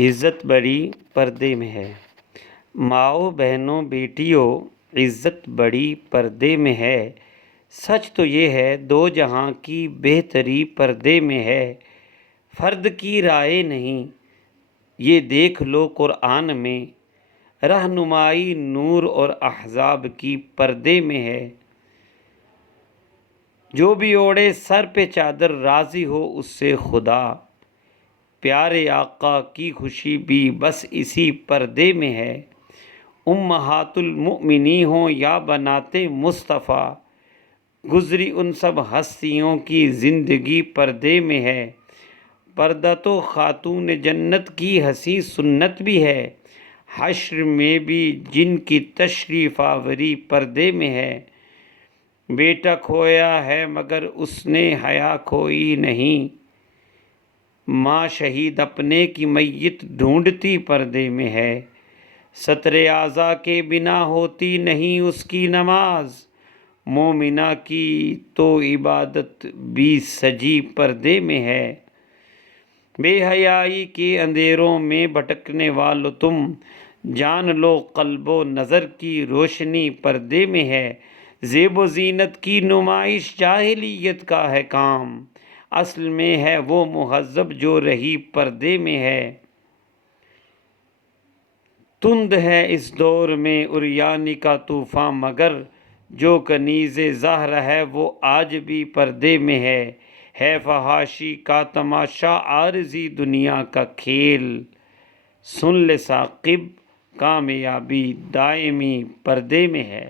عزت بڑی پردے میں ہے۔ ماؤں بہنوں بیٹیوں، عزت بڑی پردے میں ہے۔ سچ تو یہ ہے دو جہاں کی بہتری پردے میں ہے۔ فرد کی رائے نہیں، یہ دیکھ لو قرآن میں، رہنمائی نور اور احزاب کی پردے میں ہے۔ جو بھی اوڑھے سر پہ چادر راضی ہو اس سے خدا، پیارے آقا کی خوشی بھی بس اسی پردے میں ہے۔ امہات المؤمنین ہوں یا بنات مصطفیٰ، گزری ان سب ہستیوں کی زندگی پردے میں ہے۔ پردہ تو خاتون جنت کی حسین سنت بھی ہے، حشر میں بھی جن کی تشریف آوری پردے میں ہے۔ بیٹا کھویا ہے مگر اس نے حیا کھوئی نہیں، ماں شہید اپنے کی میت ڈھونڈتی پردے میں ہے۔ ستر اعضاء کے بنا ہوتی نہیں اس کی نماز، مومنہ کی تو عبادت بھی سجی پردے میں ہے۔ بے حیائی کے اندھیروں میں بھٹکنے والو تم، جان لو قلب و نظر کی روشنی پردے میں ہے۔ زیب و زینت کی نمائش جاہلیت کا ہے کام، اصل میں ہے وہ مہذب جو رہی پردے میں ہے۔ تند ہے اس دور میں عریانی کا طوفان مگر جو کنیز زہر ہے وہ آج بھی پردے میں ہے۔ ہے فحاشی کا تماشا عارضی دنیا کا کھیل، سن لے ثاقب کامیابی دائمی پردے میں ہے۔